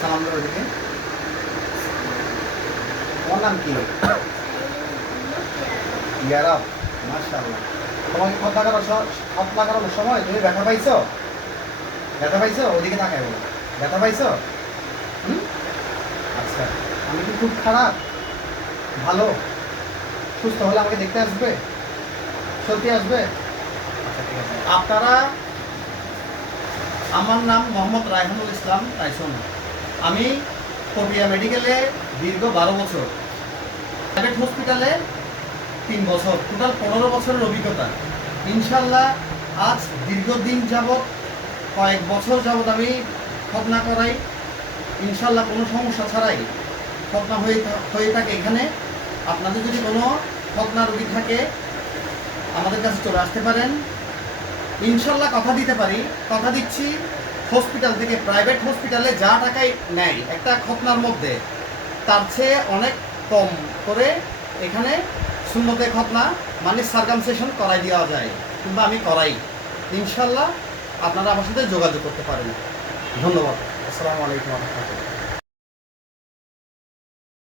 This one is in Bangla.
সালাম দাও ওদিকে। তোমার নাম কি? ইয়ারা, মাশাআল্লাহ। তোমাকে খত লাগানোর সময় তুমি ব্যথা পাইছো? ব্যথা পাইছো? ওদিকে তাকায় বলো, ব্যথা পাইছো? আচ্ছা, আমি কি খুব খারাপ? ভালো? সুস্থ হলে আমাকে দেখতে আসবে? সত্যি আসবে? আচ্ছা ঠিক আছে। আপনারা, আমার নাম মোহাম্মদ রায়হানুল ইসলাম টাইসন। আমি পটিয়া মেডিকেলে দীর্ঘ 12 বছর, প্রাইভেট হসপিটালে 3 বছর, টোটাল 15 বছরের অভিজ্ঞতা। ইনশাল্লাহ আজ দীর্ঘদিন যাবৎ, কয়েক বছর যাবৎ আমি খতনা করাই। ইনশাল্লাহ কোনো সমস্যা ছাড়াই খতনা হয়ে থাকে এখানে। আপনাদের যদি কোনো খতনা রোগী থাকে আমাদের কাছে চলে আসতে পারেন। ইনশাল্লাহ কথা দিতে পারি, কথা দিচ্ছি, হসপিটাল থেকে, প্রাইভেট হসপিটালে যা টাকায় নেয় একটা খতনার মধ্যে, তার চেয়ে অনেক কম করে এখানে সুন্নতে খতনা মানে সার্কামসিশন করাই দেওয়া যায়, কিংবা আমি করাই। ইনশাল্লাহ আপনারা আমার সাথে যোগাযোগ করতে পারেন। ধন্যবাদ। আসসালামু আলাইকুম ওয়া রাহমাতুল্লাহ।